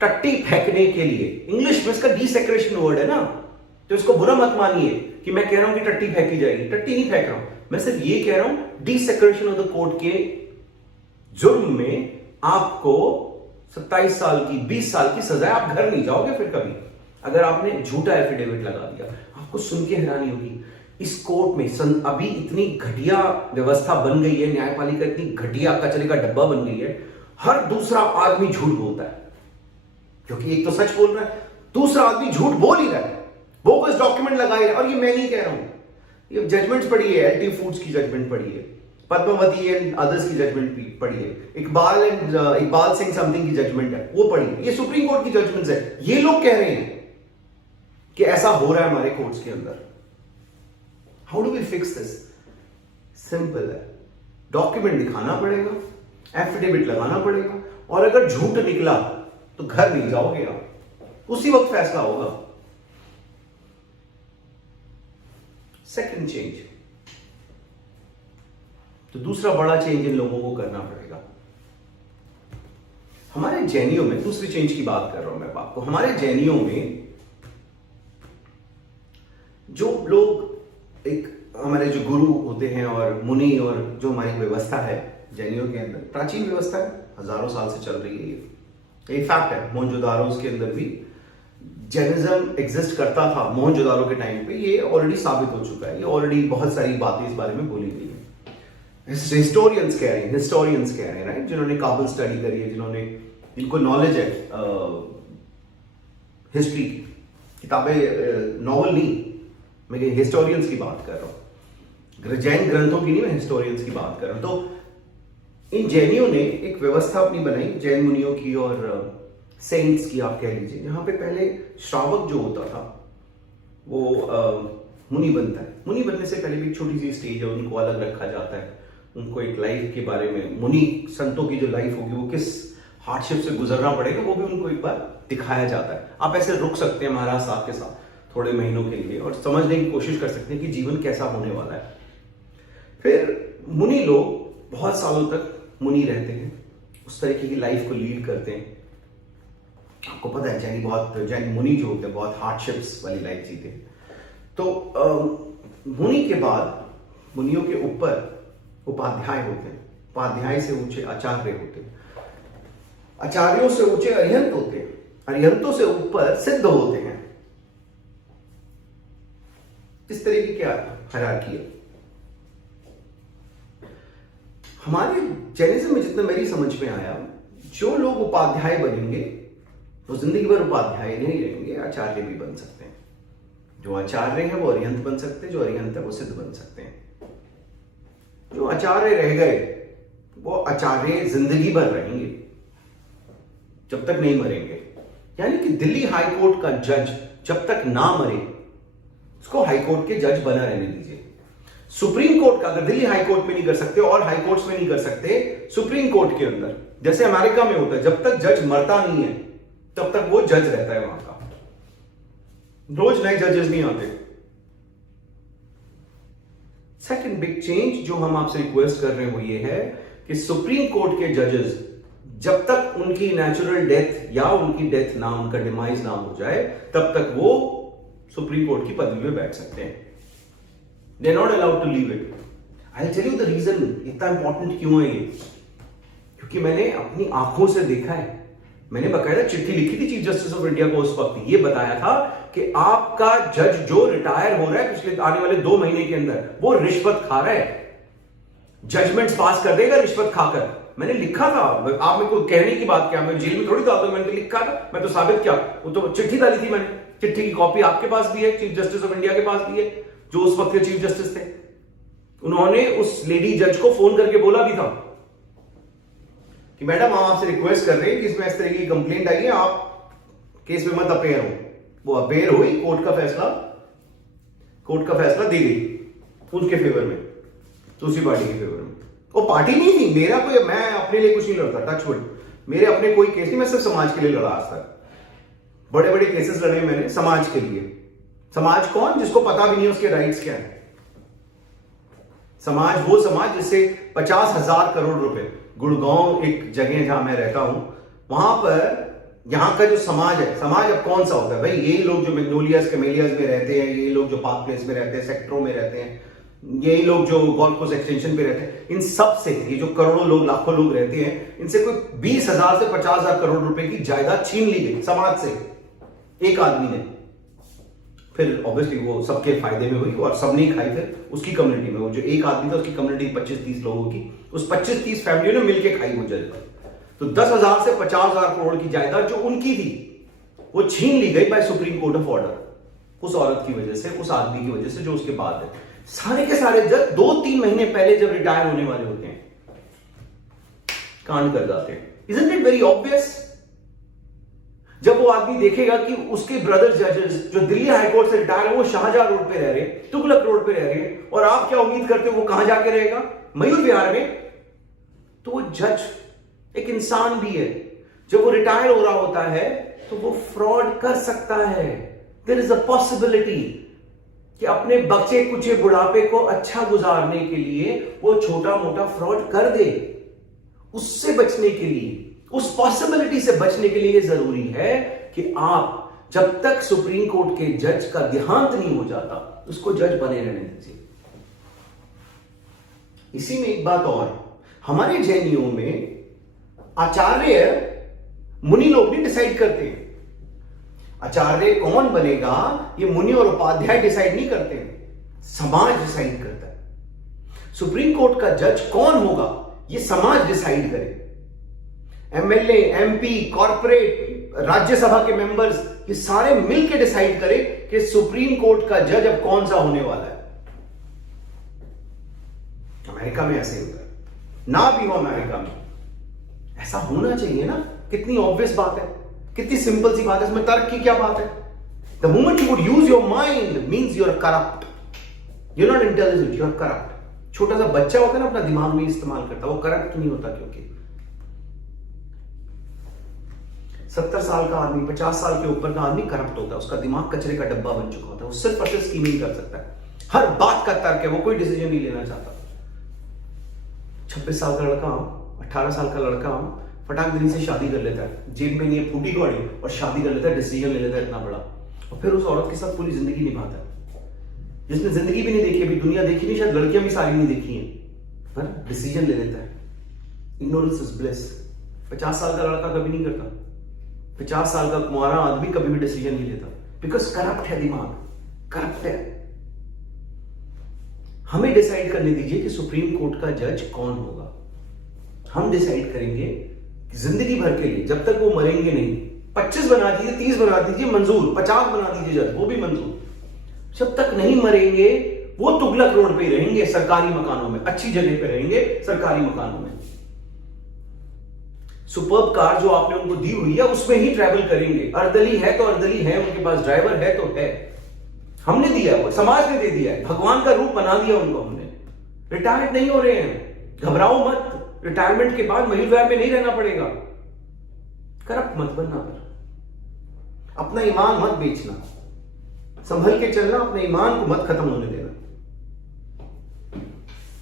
टट्टी फेंकने के लिए, इंग्लिश में इसका डिसेक्रेशन वर्ड है ना, तो इसको बुरा मत मानिए कि मैं कह रहा हूं कि टट्टी फेंकी जाएगी, टट्टी नहीं फेंक रहा हूं, मैं सिर्फ ये कह रहा हूं डिसेक्रेशन ऑफ द कोर्ट के जुर्म में आपको 27 साल की 20 साल की सजा, आप घर नहीं जाओगे फिर कभी अगर आपने झूठा एफिडेविट लगा दिया। आपको सुन के हैरानी होगी इस कोर्ट में अभी इतनी घटिया व्यवस्था बन गई है, न्यायपालिका इतनी घटिया कचरे का डब्बा बन गई है, हर दूसरा आदमी झूठ बोलता है, क्योंकि एक तो सच बोल रहा है, दूसरा आदमी झूठ बोल ही रहा है, बोगस डॉक्यूमेंट लगाए। और ये मैं नहीं कह रहा हूं, ये जजमेंट्स पढ़ी है, एलटी फूड्स की जजमेंट पढ़ी है, पद्मावती एंड अदर्स की जजमेंट पढ़ी है, इकबाल सिंह समथिंग की जजमेंट है वो पढ़ी है, ये सुप्रीम कोर्ट की जजमेंट्स है। ये लोग कह रहे हैं कि ऐसा हो रहा है हमारे कोर्ट्स के अंदर। How do we fix this? Simple है, डॉक्यूमेंट दिखाना पड़ेगा, एफिडेविट लगाना पड़ेगा, और अगर झूठ निकला तो घर नहीं जाओगे आप, उसी वक्त फैसला होगा। सेकंड चेंज, तो दूसरा बड़ा चेंज इन लोगों को करना पड़ेगा। हमारे जैनियों में, दूसरी चेंज की बात कर रहा हूं मैं आपको, हमारे जैनियों में जो लोग एक हमारे जो गुरु होते हैं और मुनि, और जो हमारी व्यवस्था है जैनियों के अंदर, प्राचीन व्यवस्था है, हजारों साल से चल रही है, ये फैक्ट है। मोहनजोदारो के अंदर भी जैनिज्म एग्जिस्ट करता था मोहनजोदारो के टाइम पे, ये ऑलरेडी साबित हो चुका है, ये ऑलरेडी बहुत सारी बातें इस बारे में बोली गई है। हिस्टोरियंस कह रहे हैं राइट, जिन्होंने काबुल स्टडी करी है, जिन्होंने, जिनको नॉलेज है हिस्ट्री की, किताबें, नॉवल नहीं, मैं हिस्टोरियंस की बात कर रहा हूं, जैन ग्रंथों की नहीं, मैं हिस्टोरियंस की बात कर रहा हूं। तो इन जैनियों ने एक व्यवस्था अपनी बनाई, जैन मुनियों की और सेंट्स की आप कह लीजिए, जहां पे पहले श्रावक जो होता था वो मुनि बनता है। मुनि बनने से पहले भी एक छोटी सी स्टेज है, उनको अलग रखा जाता है, उनको एक लाइफ के बारे में, मुनि संतों की जो लाइफ होगी वो किस हार्डशिप से गुजरना पड़ेगा वो भी उनको एक बार दिखाया जाता है। आप ऐसे रुक सकते हैं महाराज साहब के साथ थोड़े महीनों के लिए और समझने की कोशिश कर सकते हैं कि जीवन कैसा होने वाला है। फिर मुनि लोग बहुत सालों तक मुनि रहते हैं, उस तरीके की लाइफ को लीड करते हैं। आपको पता है जैन मुनि जो होते हैं बहुत हार्डशिप्स वाली लाइफ जीते हैं। तो मुनि के बाद मुनियों के ऊपर उपाध्याय होते हैं, उपाध्याय से ऊंचे आचार्य होते हैं, आचार्यों से ऊंचे अरिहंत होते हैं, अरिहंतों से ऊपर सिद्ध होते हैं। इस तरह की क्या हायरार्की है हमारे जैनिज्म में। जितना मेरी समझ में आया, जो लोग उपाध्याय बनेंगे वो जिंदगी भर उपाध्याय नहीं रहेंगे, आचार्य भी बन सकते हैं। जो आचार्य हैं वो अरिहंत बन सकते हैं, जो अरिहंत है वो सिद्ध बन सकते हैं। जो आचार्य रह गए वो आचार्य जिंदगी भर रहेंगे जब तक नहीं मरेंगे। यानी कि दिल्ली हाई कोर्ट का जज जब तक ना मरे उसको हाई कोर्ट के जज बना रहने दीजिए। सुप्रीम कोर्ट का अगर दिल्ली हाई कोर्ट में नहीं कर सकते और हाई कोर्ट्स में नहीं कर सकते, सुप्रीम कोर्ट के अंदर जैसे अमेरिका में होता है, जब तक जज मरता नहीं है तब तक वो जज रहता है वहां का, रोज नए जजेस नहीं आते। सेकंड बिग चेंज जो हम आपसे रिक्वेस्ट कर रहे हैं वो ये है कि सुप्रीम कोर्ट के जजेस जब तक उनकी नेचुरल डेथ या उनकी डेथ ना, उनका डिमाइज ना हो जाए, तब तक वो सुप्रीम कोर्ट की पदवी में बैठ सकते हैं। They are not allowed to leave it. I will tell you the reason इतना इंपॉर्टेंट क्यों है ये, क्योंकि मैंने अपनी आंखों से देखा है। मैंने बकायदा चिट्ठी लिखी थी चीफ जस्टिस ऑफ इंडिया को, उस वक्त ये बताया था कि आपका जज जो रिटायर हो रहा है पिछले आने वाले 2 महीने के अंदर, वो रिश्वत खा रहा है, जजमेंट्स पास कर देगा रिश्वत खाकर। मैंने लिखा था, आप मेरे को कहने की बात क्या, मैं जेल में थोड़ी था, तो मैंने लिखा था, मैं तो साबित किया, वो तो चिट्ठी डाली थी मैंने, चिट्ठी की कॉपी आपके पास भी है, चीफ जस्टिस ऑफ इंडिया के पास भी है, जो उस वक्त के चीफ जस्टिस थे। उन्होंने उस लेडी जज को फोन करके बोला भी था कि मैडम हम आपसे रिक्वेस्ट कर रहे हैं कि इसमें इस तरह की कंप्लेंट आई है, आप केस में मत अपेयर हो। वो अपेयर हुई, कोर्ट का फैसला दी गई उनके फेवर में, दूसरी पार्टी के फेवर में। वो पार्टी नहीं थी, मेरा कोई, मैं अपने लिए कुछ नहीं लड़ता, टचवुड, मेरे अपने कोई केस नहीं, मैं सिर्फ समाज के लिए लड़ा आज तक। बड़े बड़े केसेस लड़े मैंने समाज के लिए। समाज कौन? जिसको पता भी नहीं उसके राइट्स क्या है। समाज वो समाज जिससे 50,000 करोड़ रुपए, गुड़गांव एक जगह जहां मैं रहता हूं, वहां पर यहां का जो समाज है, समाज अब कौन सा होता है भाई? यही लोग जो मैग्नोलियाज कैमेलियाज में रहते हैं, यही लोग जो पार्क प्लेस में रहते हैं, सेक्टरों में रहते हैं, यही लोग जो गोल्फ कोर्स एक्सटेंशन पे रहते हैं, इन सब से, ये जो करोड़ों लोग, लाखों लोग रहते हैं, इनसे कोई 20,000 से 50,000 करोड़ रुपए की जायदाद छीन ली गई समाज से, एक आदमी ने। फिर ऑब्वियसली वो सबके फायदे में हुई और सबने ही खाई। फिर उसकी कम्युनिटी में, वो जो एक आदमी था उसकी कम्युनिटी 25-30 लोगों की, उस 25-30 फैमिलियों ने मिलकर खाई वो जायदाद। तो 10,000 से 50,000 करोड़ की जायदाद जो उनकी थी वो छीन ली गई by supreme court of order, उस औरत की वजह से, उस आदमी की वजह से जो उसके बाद है। सारे के सारे जज 2-3 महीने पहले जब रिटायर होने वाले होते हैं कांड कर जाते हैं। Isn't it very obvious? जब वो आदमी देखेगा कि उसके ब्रदर जजेस जो दिल्ली हाईकोर्ट से रिटायर है वो शाहजहां रोड पे रह रहे, तुगलक रोड पे रह रहे, और आप क्या उम्मीद करते हो वो कहां जाके रहेगा? मयूर विहार में। तो वो जज एक इंसान भी है, जब वो रिटायर हो रहा होता है तो वो फ्रॉड कर सकता है। देयर इज अ पॉसिबिलिटी कि अपने बच्चे कुचे बुढ़ापे को अच्छा गुजारने के लिए वो छोटा मोटा फ्रॉड कर दे। उससे बचने के लिए, उस पॉसिबिलिटी से बचने के लिए जरूरी है कि आप जब तक सुप्रीम कोर्ट के जज का देहांत नहीं हो जाता उसको जज बने रहने दीजिए। इसी में एक बात और, हमारे जैनियों में आचार्य मुनि लोग भी डिसाइड करते हैं। आचार्य कौन बनेगा ये मुनि और उपाध्याय डिसाइड नहीं करते हैं, समाज डिसाइड करता है। सुप्रीम कोर्ट का जज कौन होगा ये समाज डिसाइड करे। एमएलए, एमपी, कॉर्पोरेट, राज्यसभा के मेंबर्स, ये सारे मिलकर डिसाइड करें कि सुप्रीम कोर्ट का जज अब कौन सा होने वाला है। अमेरिका में ऐसे होता है, ना भी हो अमेरिका में, ऐसा होना चाहिए ना। कितनी ऑब्वियस बात है, कितनी सिंपल सी बात है, इसमें तर्क की क्या बात है? The moment you would use your mind means you are corrupt, you are not intelligent, you are corrupt. छोटा सा बच्चा होता है ना, अपना दिमाग में इस्तेमाल करता, वो करप्ट नहीं होता। क्योंकि 70 साल का आदमी, 50 साल के ऊपर का आदमी करप्ट होता है, उसका दिमाग कचरे का डब्बा बन चुका होता है, वो सिर्फ और सिर्फ स्कीमिंग कर सकता है, हर बात का तर्क है, वो कोई डिसीजन नहीं लेना चाहता। 26 साल का लड़का, 18 साल का लड़का फटाक दिली से शादी कर लेता है, जेब में नहीं है फूटी कौड़ी, और शादी कर लेता है, डिसीजन ले लेता है इतना बड़ा, और फिर उस औरत के साथ पूरी जिंदगी निभाता है, जिसने जिंदगी भी नहीं देखी, अभी दुनिया देखी नहीं, शायद लड़कियां भी सारी नहीं देखी हैं, पर डिसीजन ले लेता है। Ignorance is bliss. 50 साल का लड़का कभी नहीं करता, 50 साल का कुंवारा आदमी कभी भी डिसीजन नहीं लेता, बिकॉज करप्ट है दिमाग, करप्ट है। हमें डिसाइड करने दीजिए कि सुप्रीम कोर्ट का जज कौन होगा। हम डिसाइड करेंगे कि जिंदगी भर के लिए, जब तक वो मरेंगे नहीं, 25 बना दीजिए, 30 बना दीजिए मंजूर, 50 बना दीजिए जज, वो भी मंजूर। जब तक नहीं मरेंगे वो तुगलक रोड पे ही रहेंगे, सरकारी मकानों में, अच्छी जगह पे रहेंगे, सरकारी मकानों में। सुपर्ब कार जो आपने उनको दी हुई है उसमें ही ट्रैवल करेंगे। अर्दली है तो अर्दली है, उनके पास ड्राइवर है तो है, हमने दिया, वो समाज ने दे दिया है, भगवान का रूप बना दिया उनको हमने। रिटायर्ड नहीं हो रहे हैं, घबराओ मत, रिटायरमेंट के बाद मयूर विहार में नहीं रहना पड़ेगा। करप्ट मत बनना, पर अपना ईमान मत बेचना, संभल के चलना, अपने ईमान को मत खत्म होने देना।